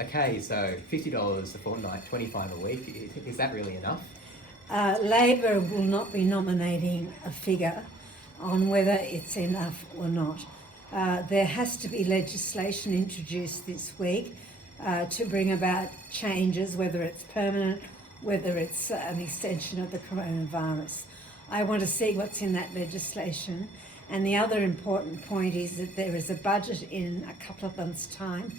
Okay, so $50 a fortnight, 25 a week. Is that really enough? Labor will not be nominating a figure on whether it's enough or not. There has to be legislation introduced this week to bring about changes, whether it's permanent, whether it's an extension of the coronavirus. I want to see what's in that legislation. And the other important point is that there is a budget in a couple of months' time,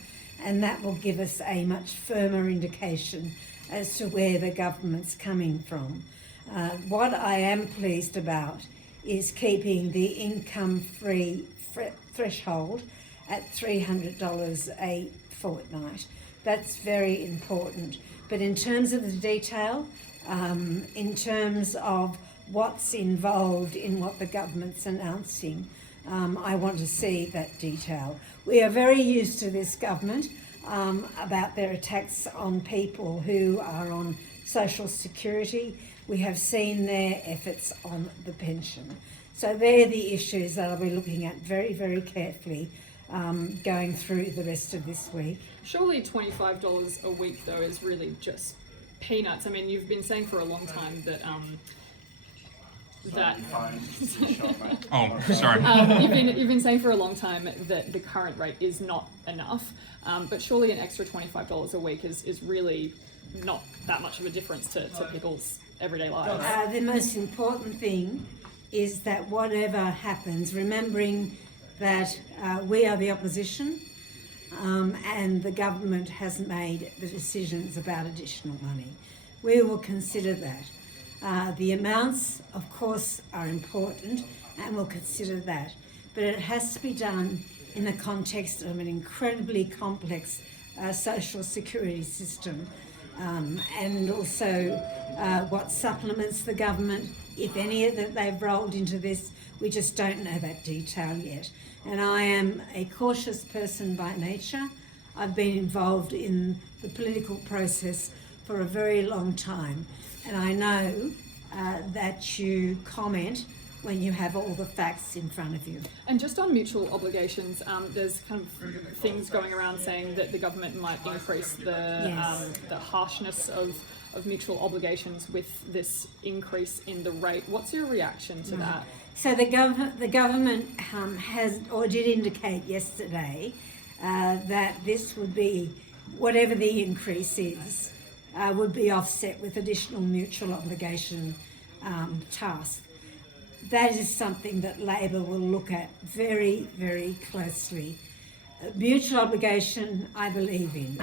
and that will give us a much firmer indication as to where the government's coming from. What I am pleased about is keeping the income-free threshold at $300 a fortnight. That's very important. But in terms of the detail, in terms of what's involved in what the government's announcing, I want to see that detail. We are very used to this government about their attacks on people who are on social security. We have seen their efforts on the pension. So they're the issues that I'll be looking at very, very carefully going through the rest of this week. Surely $25 a week, though, is really just peanuts. I mean, you've been saying for a long time that Oh, sorry. You've been saying for a long time that the current rate is not enough, but surely an extra $25 a week is really not that much of a difference to people's everyday lives. The most important thing is that whatever happens, remembering that we are the opposition and the government hasn't made the decisions about additional money. We will consider that. The amounts, of course, are important and we'll consider that. But it has to be done in the context of an incredibly complex social security system and also what supplements the government, if any that they've rolled into this. We just don't know that detail yet. And I am a cautious person by nature. I've been involved in the political process for a very long time. And I know that you comment when you have all the facts in front of you. And just on mutual obligations, there's kind of things going around saying that the government might increase the harshness of mutual obligations with this increase in the rate. What's your reaction to that? So the government has or did indicate yesterday that this would be, whatever the increase is, would be offset with additional mutual obligation tasks. That is something that Labor will look at very, very closely. Mutual obligation, I believe in.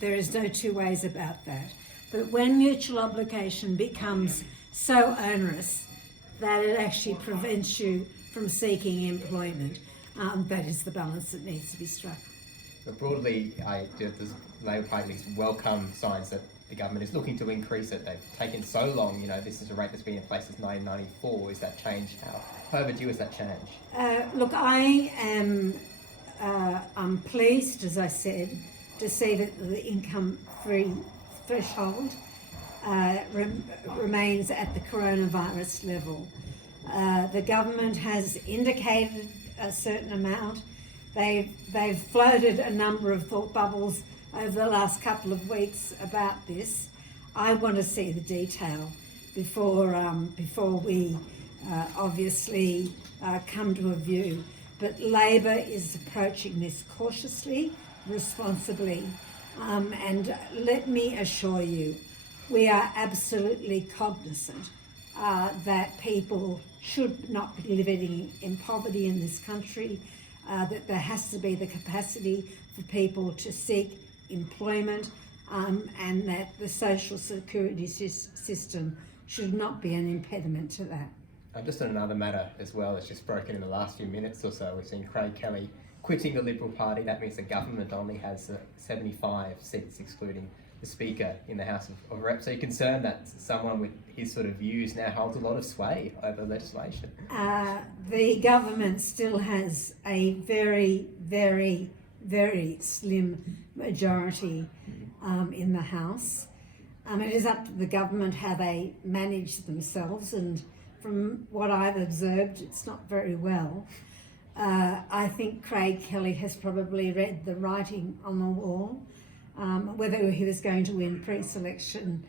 There is no two ways about that. But when mutual obligation becomes so onerous that it actually prevents you from seeking employment, that is the balance that needs to be struck. But broadly, the Labor Party welcome signs that the government is looking to increase it. They've taken so long, this is a rate that's been in place since 1994. Is that change now? How overdue is that change? Look, I am I'm pleased, as I said, to see that the income-free threshold remains at the coronavirus level. The government has indicated a certain amount. They've floated a number of thought bubbles over the last couple of weeks about this. I want to see the detail before we obviously come to a view. But Labor is approaching this cautiously, responsibly, and let me assure you, we are absolutely cognizant that people should not be living in poverty in this country, that there has to be the capacity for people to seek employment, and that the social security system should not be an impediment to that. Just on another matter as well, it's just broken in the last few minutes or so. We've seen Craig Kelly quitting the Liberal Party. That means the government only has 75 seats, excluding the Speaker in the House of Reps. So you're concerned that someone with his sort of views now holds a lot of sway over legislation? The government still has a very, very, very slim majority in the House. It is up to the government how they manage themselves, and from what I've observed, it's not very well. I think Craig Kelly has probably read the writing on the wall. whether he was going to win pre-selection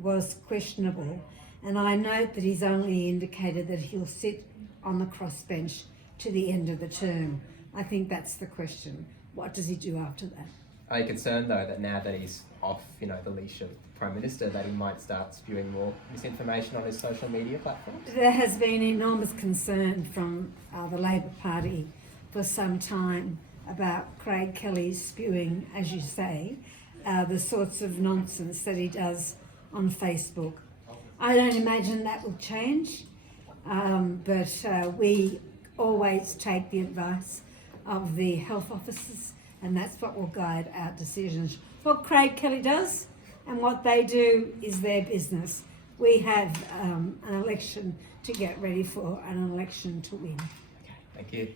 was questionable. And I note that he's only indicated that he'll sit on the crossbench to the end of the term. I think that's the question. What does he do after that? Are you concerned though that now that he's off, the leash of the Prime Minister, that he might start spewing more misinformation on his social media platforms? There has been enormous concern from the Labor Party for some time about Craig Kelly spewing, as you say, the sorts of nonsense that he does on Facebook. I don't imagine that will change, but we always take the advice of the health officers, and that's what will guide our decisions. What Craig Kelly does and what they do is their business. We have an election to get ready for, an election to win. Thank you.